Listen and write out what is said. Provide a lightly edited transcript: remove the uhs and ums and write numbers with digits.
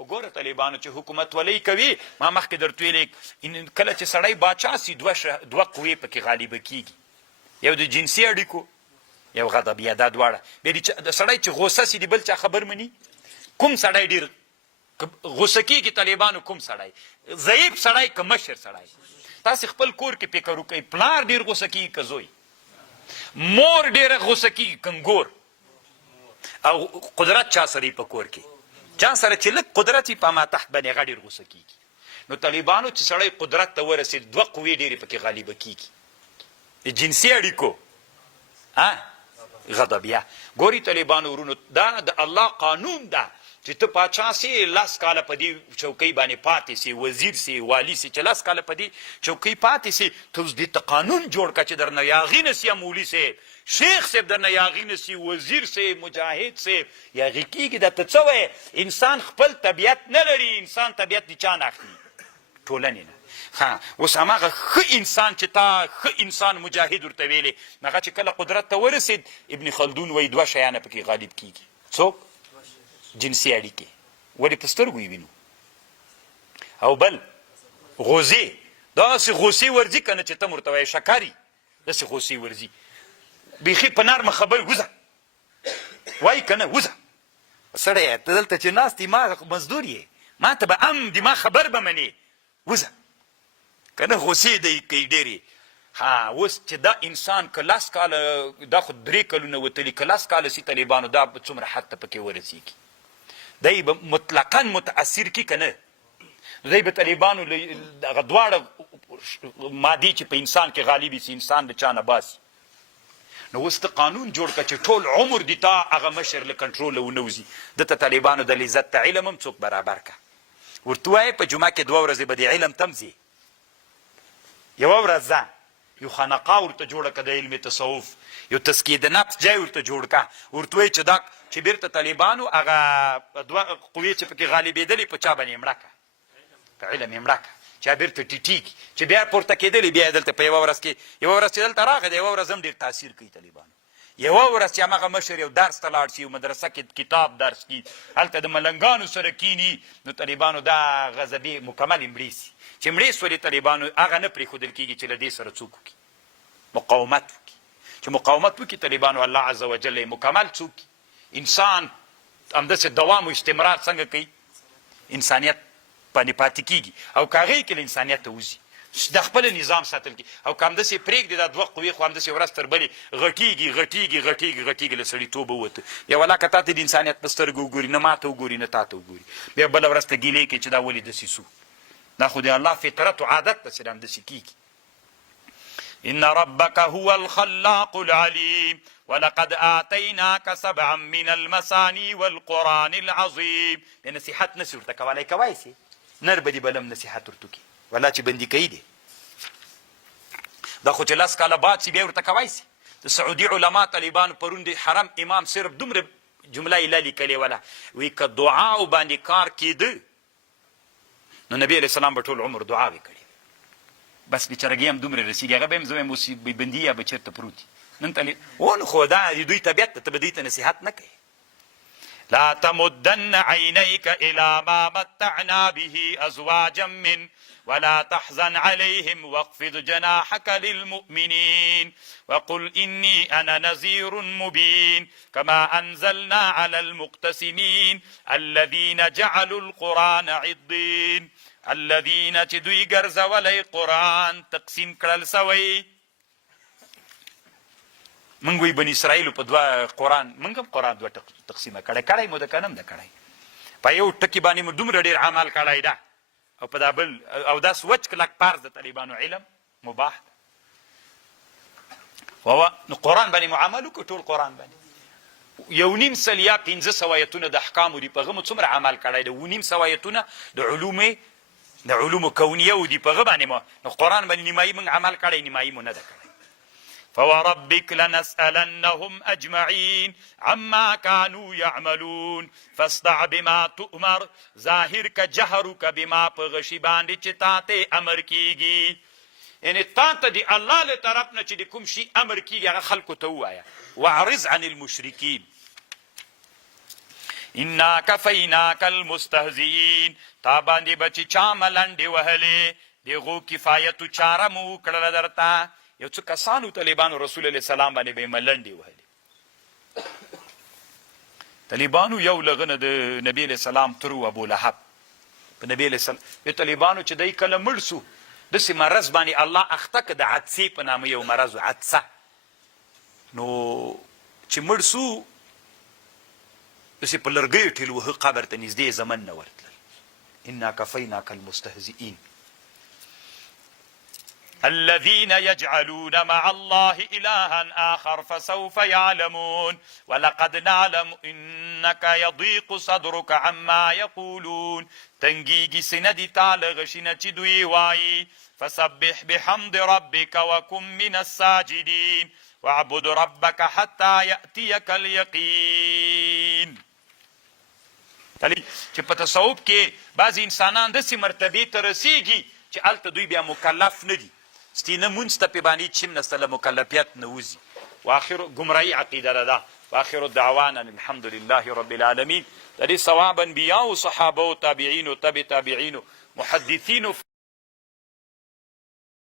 خو ګوره طالبانو چې حکومت ولی کوي ما مخکې درته ویلې کله چې سړی باچا سي دوه قوې پکې غالبه کیږي یو د جنسي اړیکو یو غضبیه دا دواړه بیا د سړی چې غوسه سي د بل چا خبر مني کوم سړی ډېر غوسه کیږي طالبانو کوم سړی ضعیف سړی که مشر سړی تاسې خپل کور کې فکر وکړئ پلار ډېر غوسه کیږي که زوی مور ډېره غوسه کیږي کنګور او قدرت چا سره په کور کې چا سره چې لږ قدرت وي په ما تحت باندې هغه ډېر غوسه کیږي نو طالبانو چې سړی قدرت ته ورسېد دوه قوې ډېرې پکې غالبه کیږي د جنسي اړیکو غضبیه ګوري طالبانو ورونو دا د الله قانون ده چې ته پاچا سي 10 کاله په دې چوکۍ باندې پاتې سي وزیر سي والي سي چې 10 کاله په دې چوکۍ پاتې سي ته اوس دې ته قانون جوړ کړه چې درنه یاغي نه سي مولي صاحب شیخ صاحب درنه یاغي نه سي وزیر صاحب مجاهد صاحب یاغي کېږي دا ته څه وایې انسان خپل طبیعت نه لري انسان طبیعت د چا نه اخلي ټولنې نه اوس هماغه ښه انسان چې تا ښه انسان مجاهد ورته ویلې هغه چې کله قدرت ته ورسېد ابن خلدون وایي دوه شیانه پکې غالب کېږي څوک جنسي اړیکې ولې په سترګو یې وینو او بل غوزې داسې غوسې ورځي که نه چې ته م ورته وایې شکاري داسې غوسې ورځي بیخي په نرمه خبرې وځه وایي که نه وځه سړی ته دلته چې ناست ما مزدور یې ما ته به دي ما خبر به منې وځه که نه غوسې دی کوي ډېرې اوس چې دا انسان که 10 کاله دا خو 3 کلونه وتلي که 10 کاله سي طالبانو دا به څومره حد ته پکې ورسېږي دی به مطلقا متاثر کی که نه دی به طالبانو دغه دواړه مادې چې په انسان کې غالبي سي انسان د چا نه باسي نو اوس ته قانون جوړ کړه چې ټول عمر دي تا هغه مشر له کنټروله ونوځي دته طالبانو د لذت ته علم هم څوک برابر کړه ورته وایې په جمعه کې 2 ورځې به د علم تم ځي یوه ورځ ځه یو خانقاه ورته جوړه کړه د علم تصوف یو تزکیه د نفس ځای ورته جوړ کړه ورته وایي چې دا چې بیرته طالبانو هغه دوه قوې چې پکې غالبېدلې په چا باندې یې مړه کړه په علم یې مړه کړه چا بیرته ټیټېږي چې بیا پورته کېدلې بیا یې دلته په یوه ورځ کې یوه ورځ چې دلته راغی د یوه ورځ هم ډېر تاثیر کوي طالبانو یوه ورځ چې هماغه مشر یو درس ته لاړ شي یو مدرسه کې کتاب درس کړي هلته د ملنګانو سره کیني نو طالبانو دا غضبې مکمل مړې سي چې مړې سولې طالبانو هغه نه پرېښودل کېږي چې له دې سره څوک وکړي مقاومت وکړي چې مقاومت وکړي طالبانو الله عز وجل یې مکمل څوک انسان همداسې دوام و استمرار څنګه کوي انسانیت باندې پاتې کېږي او که هغې کې له انسانیته وځي د خپل نظام ساتل کېږي او که همداسې پرېږدي دا دوه قوې خو همداسې ورځ تر بلې غټېږي له سړیتوبه ووته بیا ولا که تا ته د انسانیت په سترګو وګوري نه ما ته وګوري نه تا ته وګوري بیا بله ورځ ته ګیلې کوي چې دا ولې داسې سو دا خو د الله فطرت و عادت داسې همداسې کېږي إن ربك هو الخلاق العليم ولقد آتيناك 7 من المثاني والقرآن العظيم نصیحت نسی ورته کولی کوی سي نر به دې بلم نصیحت ورته کړي والله چې بندي کوي دی دا خو چې 10 کاله بعد سي بیا ورته کوی سي د سعودي علما طالبانو پرون د حرم امام صرف دومره جمله یې لا لیکلې وله وایي که دعاو باندې کار کېده نو نبي علیه السلام به ټول عمر دعاوې کړي بس بیچارګي هم دومره رسېږي هغه به هم زه وایم اوس بندي یا به چېرته پروت نن نو خو دا د دوی طبیعت ته به دوی ته نصیحت نه کوي لا تمدن عينيك إلى ما متعنا به أزواجا من ولا تحزن عليهم واخفض جناحك للمؤمنين وقل إني أنا نذير مبين كما أنزلنا على المقتسمين الذين جعلوا القرآن عضين الذين تدوي غرز ولي قرآن تقسيم كرل سوي منګ وی بني اسرائیل په دوه قرآن منګ هم قرآن دوه تقسیمه کړی مو د کنم ده کړی په یو ټکي باندې مو دومره ډېر عمل کړی ده او په دا بل او دا سوچ کلک پارز د طالبانو علم مباح ده وهو قرآن باندې معامل وکړو ټول قرآن باندې 1.5 یا 1500 آیتونه د احکامو دي په هغه مو څومره عمل کړی ده 1.5 آیتونه د علومو کونیه دي په هغه باندې مو نو قرآن باندې نیمایي موږ عمل کړی نیمایي مو نه ده کړی فوربك لنسألنهم أجمعين عما كانوا يعملون فاصدع بما تؤمر ظاهرك جهرك بما پغشي باندې چې تاته امر کیږي یعنی تاته دی الله له طرف نه چې کوم شي امر کیږي هغه خلکو ته وایا واعرض عن المشركين انا کفیناک المستهزئین تا باندې بچی چا ملنډې وهلې دغو کفایتو چاره مو وکړله درته یو څه کسانو طالبانو رسول الله سلام باندې به یې ملنډې وهلې طالبانو یو لغنه د نبی علیه السلام تر ابو لهب په نبی علیه السلام په طالبانو چې دی کله مړ سو داسې مرض باندې الله اخته که د عدسې په نامه یو مرض عدسه نو چې مړ سو داسې په لرګیو ټیل وهه قبر ته نږدې زمن نه ورتلل انا کفیناک المستهزئین الذين يجعلون مع الله إلها آخر فسوف يعلمون ولقد نعلم إنك يضيق صدرك عما يقولون تنگیگی سندی تعالی غشینه چی دوی وایی فسبح بحمد ربك وكن من الساجدين واعبد ربك حتى يأتيك اليقين چې په تصوف کې بعضې انسانان داسې مرتبې ته رسیږي چې هلته دوی بیا مکلف نه دي ستینه مونځ ته پې باندې چیم نسته له مکلفیت نه وځي واخر ګمراهي عقیده ده ده واخر دعوانا الحمد لله رب العالمین د دې ثواب انبیاو صحابه و تابعینو تبع تابعینو محدثینو